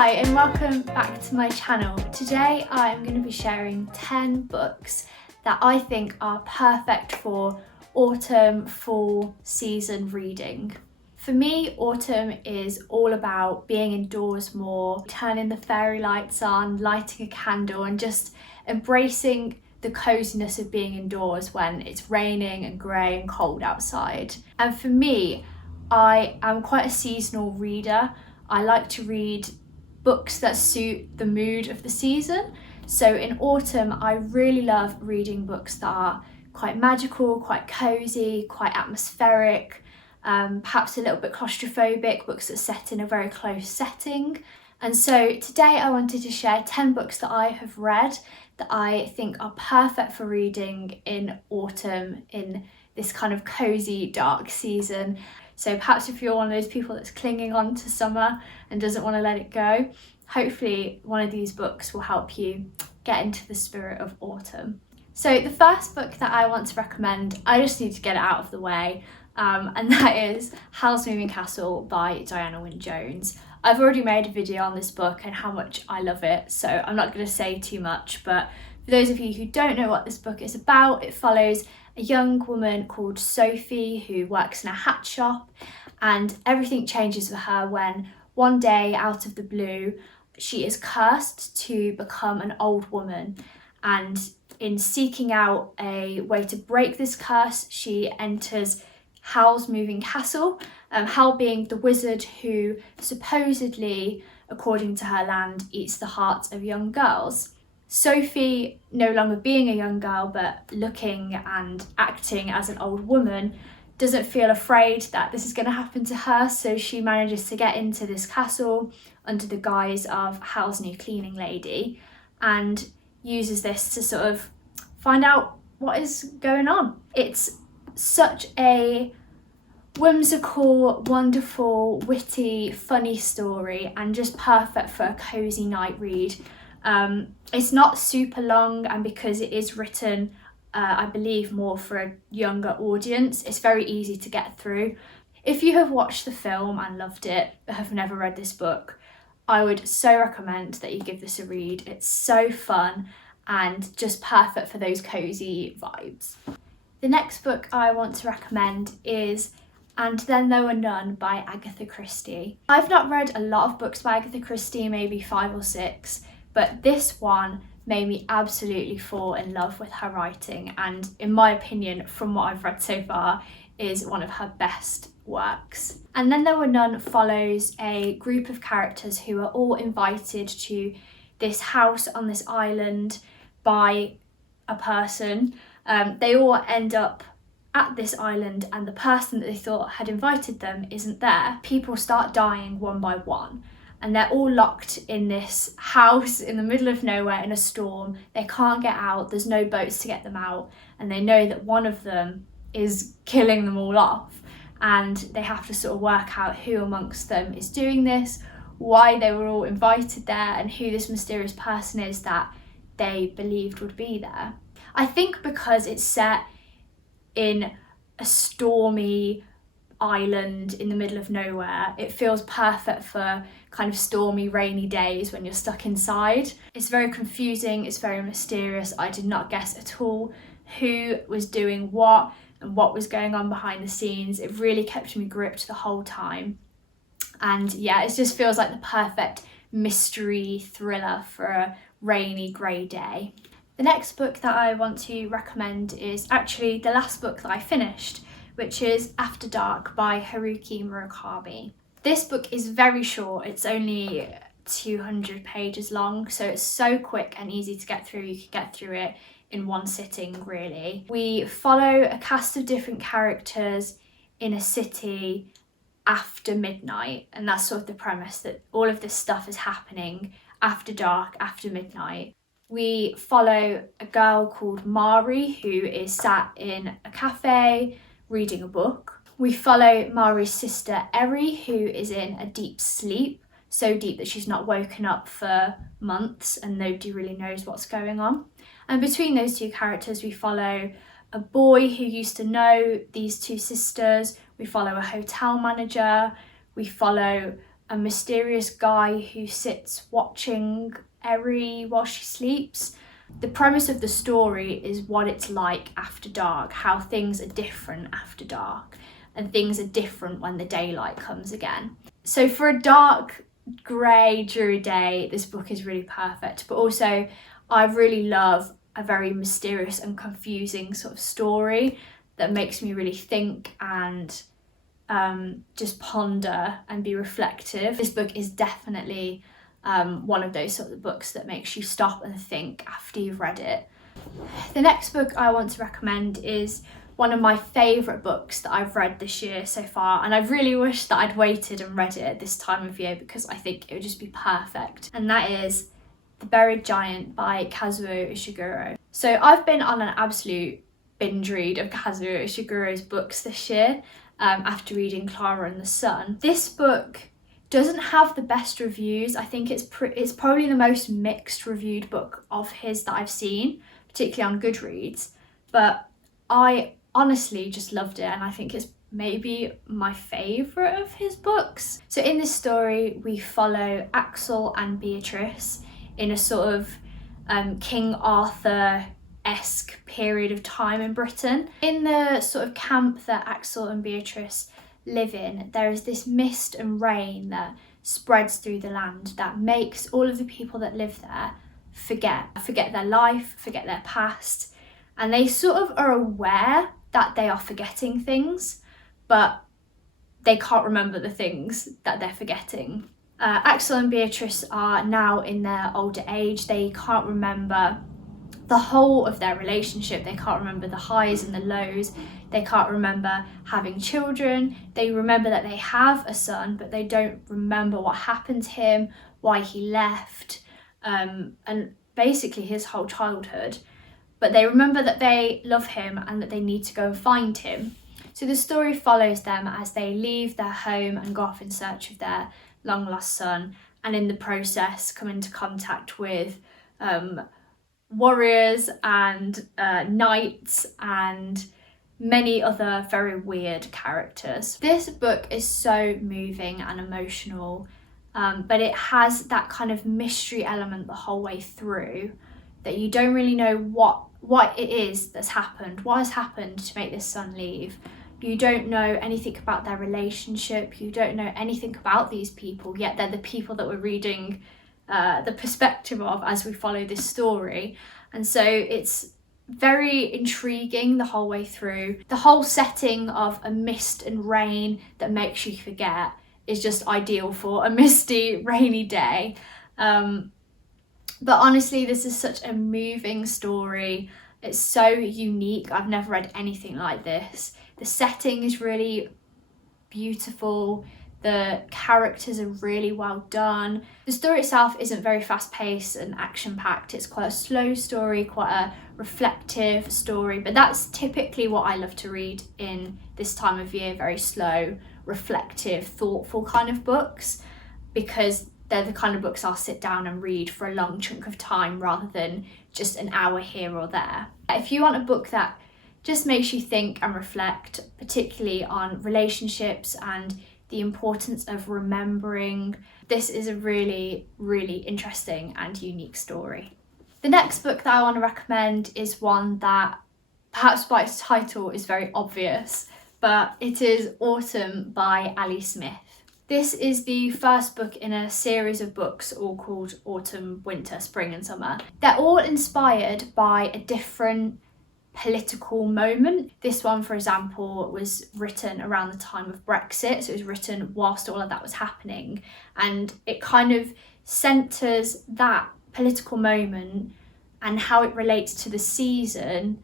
Hi and welcome back to my channel. Today I am going to be sharing 10 books that I think are perfect for autumn, fall season reading. For me, autumn is all about being indoors more, turning the fairy lights on, lighting a candle and just embracing the coziness of being indoors when it's raining and grey and cold outside. And for me, I am quite a seasonal reader. I like to read books that suit the mood of the season. So in autumn, I really love reading books that are quite magical, quite cozy, quite atmospheric, perhaps a little bit claustrophobic, books that set in a very close setting. And so today I wanted to share 10 books that I have read that I think are perfect for reading in autumn, in this kind of cozy, dark season. So perhaps if you're one of those people that's clinging on to summer and doesn't want to let it go, hopefully one of these books will help you get into the spirit of autumn. So the first book that I want to recommend, I just need to get it out of the way, and that is Howl's Moving Castle by Diana Wynne Jones. I've already made a video on this book and how much I love it, so I'm not going to say too much, but for those of you who don't know what this book is about, it follows a young woman called Sophie who works in a hat shop, and everything changes for her when one day out of the blue she is cursed to become an old woman, and in seeking out a way to break this curse she enters Howl's Moving Castle, Howl being the wizard who supposedly, according to her land, eats the hearts of young girls. Sophie, no longer being a young girl but looking and acting as an old woman, doesn't feel afraid that this is going to happen to her, so she manages to get into this castle under the guise of Howl's new cleaning lady and uses this to sort of find out what is going on. It's such a whimsical, wonderful, witty, funny story and just perfect for a cozy night read. It's not super long, and because it is written I believe more for a younger audience, it's very easy to get through. If you have watched the film and loved it but have never read this book, I would so recommend that you give this a read. It's so fun and just perfect for those cozy vibes. The next book I want to recommend is And Then There Were None by Agatha Christie. I've not read a lot of books by Agatha Christie, maybe 5 or 6, but this one made me absolutely fall in love with her writing, and in my opinion, from what I've read so far, is one of her best works. And Then There Were None follows a group of characters who are all invited to this house on this island by a person. They all end up at this island and the person that they thought had invited them isn't there. People start dying one by one, and they're all locked in this house in the middle of nowhere in a storm. They can't get out, there's no boats to get them out, and they know that one of them is killing them all off, and they have to sort of work out who amongst them is doing this, why they were all invited there, and who this mysterious person is that they believed would be there. I think because it's set in a stormy island in the middle of nowhere, it feels perfect for kind of stormy, rainy days when you're stuck inside. It's very confusing, it's very mysterious. I did not guess at all who was doing what and what was going on behind the scenes. It really kept me gripped the whole time. And yeah, it just feels like the perfect mystery thriller for a rainy, grey day. The next book that I want to recommend is actually the last book that I finished, which is After Dark by Haruki Murakami. This book is very short, it's only 200 pages long, so it's so quick and easy to get through. You can get through it in one sitting, really. We follow a cast of different characters in a city after midnight, and that's sort of the premise, that all of this stuff is happening after dark, after midnight. We follow a girl called Mari who is sat in a cafe reading a book. We follow Mari's sister Eri, who is in a deep sleep, so deep that she's not woken up for months and nobody really knows what's going on. And between those two characters we follow a boy who used to know these two sisters, we follow a hotel manager, we follow a mysterious guy who sits watching Eri while she sleeps. The premise of the story is what it's like after dark, how things are different after dark, and things are different when the daylight comes again. So for a dark, grey, dreary day, this book is really perfect. But also, I really love a very mysterious and confusing sort of story that makes me really think and just ponder and be reflective. This book is definitely one of those sort of books that makes you stop and think after you've read it. The next book I want to recommend is one of my favourite books that I've read this year so far, and I really wish that I'd waited and read it at this time of year because I think it would just be perfect, and that is The Buried Giant by Kazuo Ishiguro. So I've been on an absolute binge read of Kazuo Ishiguro's books this year after reading Clara and the Sun. This book doesn't have the best reviews. I think it's probably the most mixed reviewed book of his that I've seen, particularly on Goodreads, but I honestly just loved it, and I think it's maybe my favourite of his books. So in this story we follow Axel and Beatrice in a sort of King Arthur-esque period of time in Britain. In the sort of camp that Axel and Beatrice live in, there is this mist and rain that spreads through the land that makes all of the people that live there forget their life, forget their past, and they sort of are aware that they are forgetting things, but they can't remember the things that they're forgetting. Axel and Beatrice are now in their older age. They can't remember the whole of their relationship. They can't remember the highs and the lows. They can't remember having children. They remember that they have a son, but they don't remember what happened to him, why he left, and basically his whole childhood. But they remember that they love him and that they need to go and find him. So the story follows them as they leave their home and go off in search of their long lost son, and in the process come into contact with warriors and knights and many other very weird characters. This book is so moving and emotional, but it has that kind of mystery element the whole way through, that you don't really know what it is that's happened, what has happened to make this son leave. You don't know anything about their relationship, you don't know anything about these people, yet they're the people that we're reading the perspective of as we follow this story. And so it's very intriguing the whole way through. The whole setting of a mist and rain that makes you forget is just ideal for a misty, rainy day. But honestly, this is such a moving story. It's so unique. I've never read anything like this. The setting is really beautiful. The characters are really well done. The story itself isn't very fast-paced and action-packed. It's quite a slow story, quite a reflective story, but that's typically what I love to read in this time of year, very slow, reflective, thoughtful kind of books, because they're the kind of books I'll sit down and read for a long chunk of time rather than just an hour here or there. If you want a book that just makes you think and reflect, particularly on relationships and the importance of remembering, this is a really, really interesting and unique story. The next book that I want to recommend is one that, perhaps by its title, is very obvious, but it is Autumn by Ali Smith. This is the first book in a series of books all called Autumn, Winter, Spring and Summer. They're all inspired by a different political moment. This one, for example, was written around the time of Brexit, so it was written whilst all of that was happening, and it kind of centres that political moment and how it relates to the season,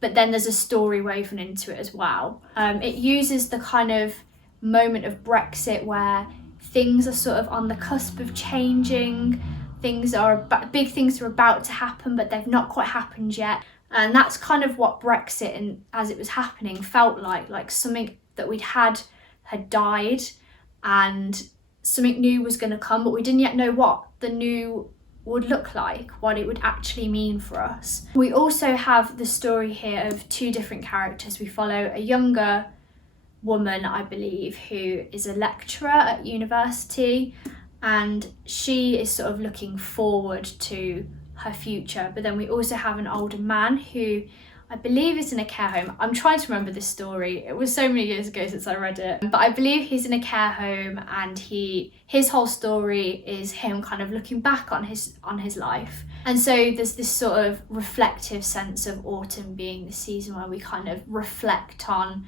but then there's a story woven into it as well. It uses the kind of moment of Brexit where things are sort of on the cusp of changing, big things are about to happen but they've not quite happened yet, and that's kind of what Brexit, and as it was happening, felt like something that we'd had died and something new was going to come, but we didn't yet know what the new would look like, what it would actually mean for us. We also have the story here of two different characters. We follow a younger woman, I believe, who is a lecturer at university, and she is sort of looking forward to her future. But then we also have an older man who I believe is in a care home. I'm trying to remember this story. It was so many years ago since I read it. But I believe he's in a care home, and his whole story is him kind of looking back on his life. And so there's this sort of reflective sense of autumn being the season where we kind of reflect on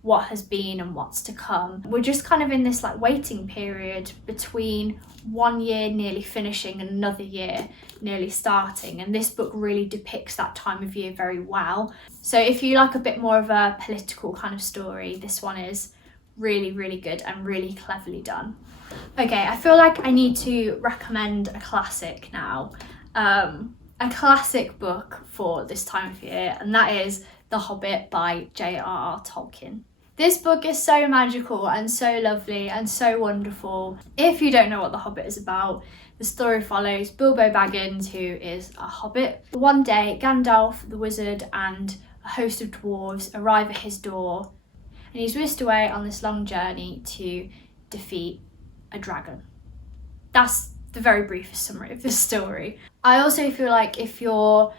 what has been and what's to come. We're just kind of in this like waiting period between one year nearly finishing and another year nearly starting, and this book really depicts that time of year very well. So if you like a bit more of a political kind of story, this one is really, really good and really cleverly done. Okay, I feel like I need to recommend a classic now. A classic book for this time of year, and that is The Hobbit by J.R.R. Tolkien. This book is so magical and so lovely and so wonderful. If you don't know what The Hobbit is about, the story follows Bilbo Baggins, who is a hobbit. One day, Gandalf, the wizard, and a host of dwarves arrive at his door, and he's whisked away on this long journey to defeat a dragon. That's the very briefest summary of this story. I also feel like if you're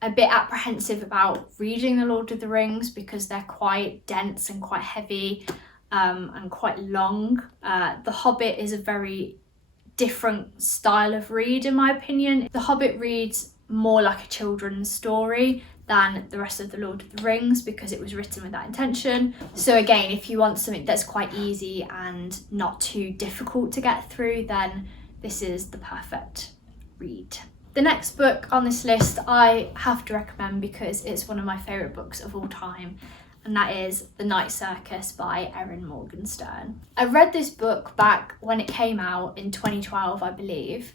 a bit apprehensive about reading The Lord of the Rings because they're quite dense and quite heavy and quite long, The Hobbit is a very different style of read in my opinion. The Hobbit reads more like a children's story than the rest of The Lord of the Rings because it was written with that intention. So again, if you want something that's quite easy and not too difficult to get through, then this is the perfect read. The next book on this list I have to recommend because it's one of my favourite books of all time, and that is The Night Circus by Erin Morgenstern. I read this book back when it came out in 2012, I believe,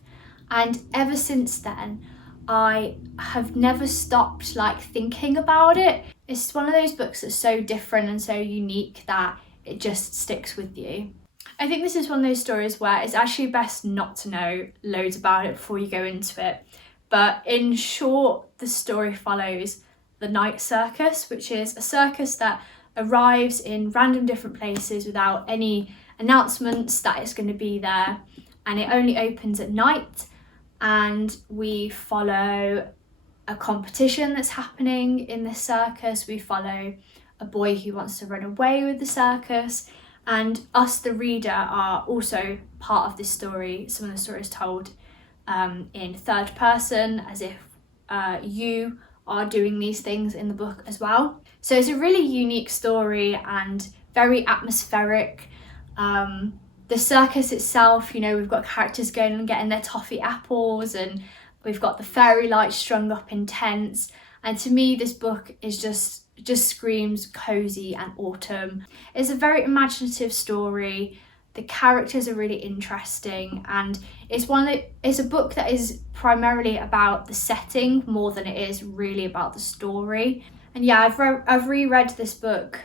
and ever since then I have never stopped like thinking about it. It's one of those books that's so different and so unique that it just sticks with you. I think this is one of those stories where it's actually best not to know loads about it before you go into it. But in short, the story follows the Night Circus, which is a circus that arrives in random different places without any announcements that it's going to be there. And it only opens at night, and we follow a competition that's happening in this circus. We follow a boy who wants to run away with the circus. And us, the reader, are also part of this story. Some of the story is told in third person, as if you are doing these things in the book as well. So it's a really unique story and very atmospheric. The circus itself, you know, we've got characters going and getting their toffee apples, and we've got the fairy lights strung up in tents. And to me, this book is just screams cozy and autumn. It's a very imaginative story. The characters are really interesting, and it's a book that is primarily about the setting more than it is really about the story. And yeah, I've reread this book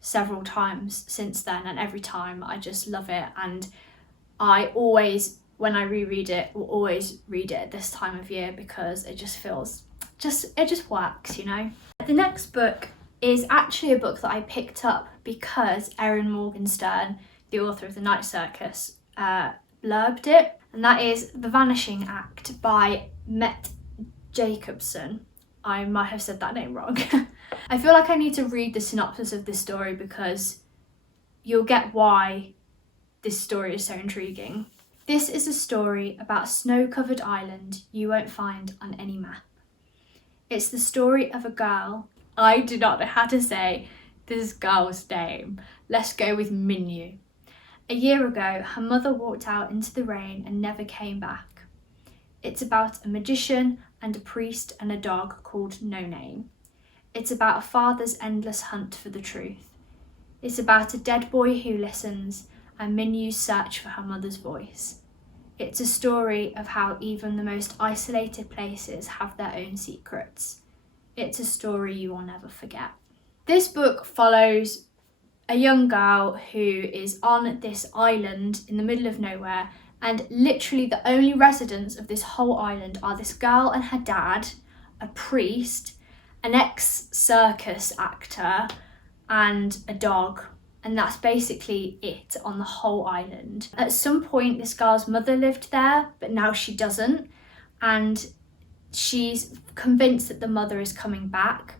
several times since then, and every time I just love it, and I always, when I reread it, will always read it at this time of year because it just feels it just works, you know. The next book is actually a book that I picked up because Erin Morgenstern, the author of The Night Circus, blurbed it, and that is The Vanishing Act by Met Jacobson. I might have said that name wrong. I feel like I need to read the synopsis of this story because you'll get why this story is so intriguing. This is a story about a snow-covered island you won't find on any map. It's the story of a girl. I do not know how to say this girl's name. Let's go with Minyu. A year ago, her mother walked out into the rain and never came back. It's about a magician and a priest and a dog called No Name. It's about a father's endless hunt for the truth. It's about a dead boy who listens and Minyu's search for her mother's voice. It's a story of how even the most isolated places have their own secrets. It's a story you will never forget. This book follows a young girl who is on this island in the middle of nowhere, and literally the only residents of this whole island are this girl and her dad, a priest, an ex-circus actor, and a dog, and that's basically it on the whole island. At some point this girl's mother lived there, but now she doesn't, and she's convinced that the mother is coming back,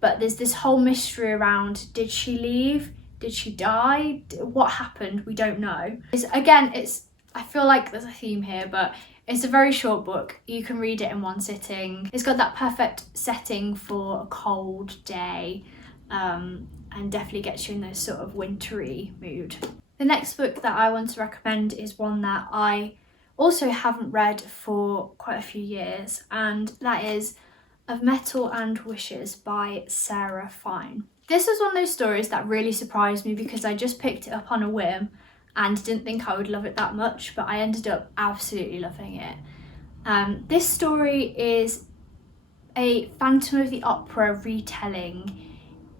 but there's this whole mystery around, did she leave? Did she die? What happened? We don't know. I feel like there's a theme here, but it's a very short book. You can read it in one sitting. It's got that perfect setting for a cold day, and definitely gets you in this sort of wintry mood. The next book that I want to recommend is one that I also haven't read for quite a few years, and that is Of Metal and Wishes by Sarah Fine. This was one of those stories that really surprised me because I just picked it up on a whim and didn't think I would love it that much, but I ended up absolutely loving it. This story is a Phantom of the Opera retelling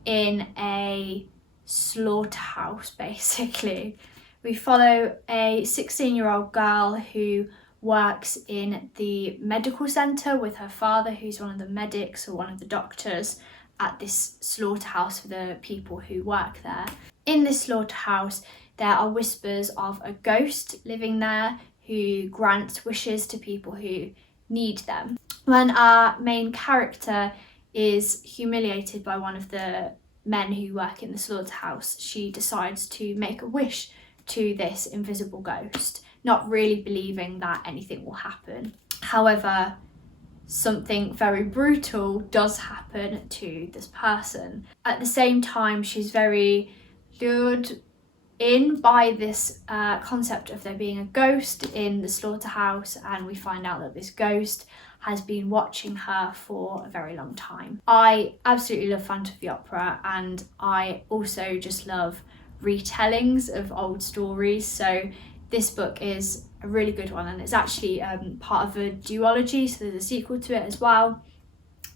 in a slaughterhouse, basically. We follow a 16-year-old girl who works in the medical centre with her father, who's one of the medics or one of the doctors at this slaughterhouse for the people who work there. In this slaughterhouse, there are whispers of a ghost living there who grants wishes to people who need them. When our main character is humiliated by one of the men who work in the slaughterhouse, she decides to make a wish to this invisible ghost, not really believing that anything will happen. However, something very brutal does happen to this person. At the same time, she's very lured in by this concept of there being a ghost in the slaughterhouse, and we find out that this ghost has been watching her for a very long time. I absolutely love Phantom of the Opera, and I also just love retellings of old stories, so this book is a really good one, and it's actually part of a duology, so there's a sequel to it as well.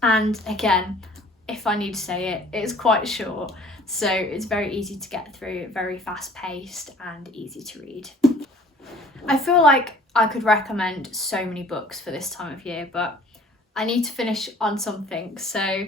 And again, if I need to say it, it's quite short, so it's very easy to get through, very fast paced and easy to read. I feel like I could recommend so many books for this time of year, but I need to finish on something. So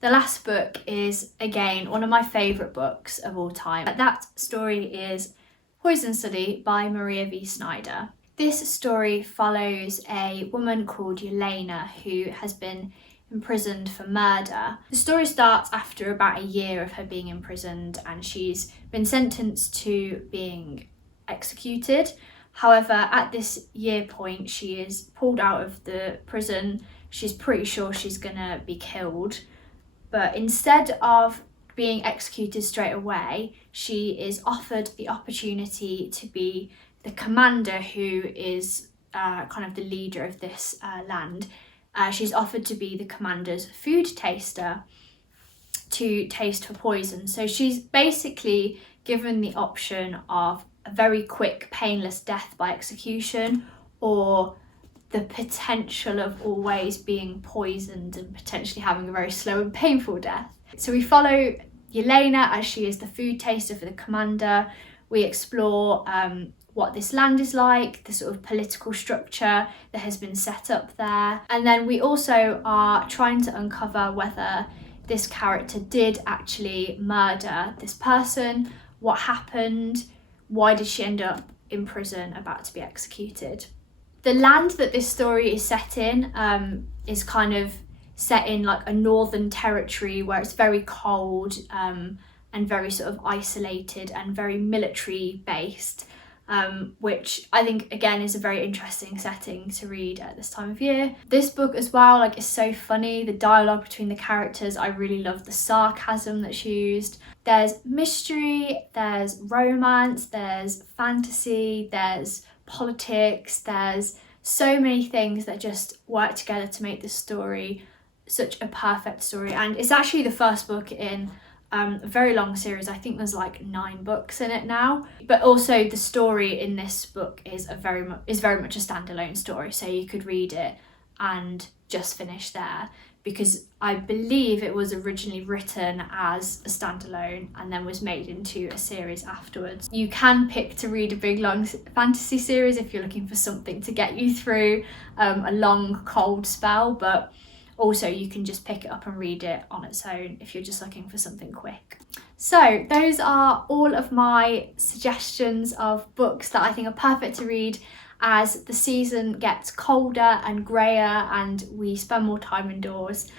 the last book is, again, one of my favourite books of all time. That story is Poison Study by Maria V. Snyder. This story follows a woman called Yelena who has been imprisoned for murder. The story starts after about a year of her being imprisoned, and she's been sentenced to being executed. However, at this year point, she is pulled out of the prison. She's pretty sure she's gonna be killed, but instead of being executed straight away, she is offered the opportunity to be the commander who is kind of the leader of this land. She's offered to be the commander's food taster to taste for poison. So she's basically given the option of a very quick, painless death by execution, or the potential of always being poisoned and potentially having a very slow and painful death. So we follow Yelena as she is the food taster for the commander. We explore what this land is like, the sort of political structure that has been set up there. And then we also are trying to uncover whether this character did actually murder this person, what happened, why did she end up in prison about to be executed. The land that this story is set in is kind of set in like a northern territory where it's very cold and very sort of isolated and very military based, which I think again is a very interesting setting to read at this time of year. This book as well, like, is so funny. The dialogue between the characters, I really love the sarcasm that's used. There's mystery, there's romance, there's fantasy, there's politics, there's so many things that just work together to make this story such a perfect story. And it's actually the first book in a very long series. I think there's like 9 books in it now, but also the story in this book is very much a standalone story, so you could read it and just finish there, because I believe it was originally written as a standalone and then was made into a series afterwards. You can pick to read a big long fantasy series if you're looking for something to get you through a long cold spell, but Also, you can just pick it up and read it on its own if you're just looking for something quick. So those are all of my suggestions of books that I think are perfect to read as the season gets colder and greyer and we spend more time indoors.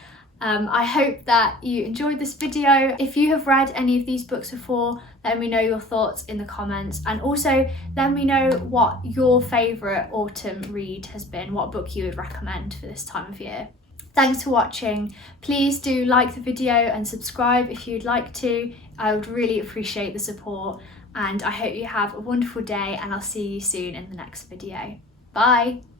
I hope that you enjoyed this video. If you have read any of these books before, let me know your thoughts in the comments, and also let me know what your favourite autumn read has been, what book you would recommend for this time of year. Thanks for watching. Please do like the video and subscribe if you'd like to. I would really appreciate the support, and I hope you have a wonderful day, and I'll see you soon in the next video. Bye!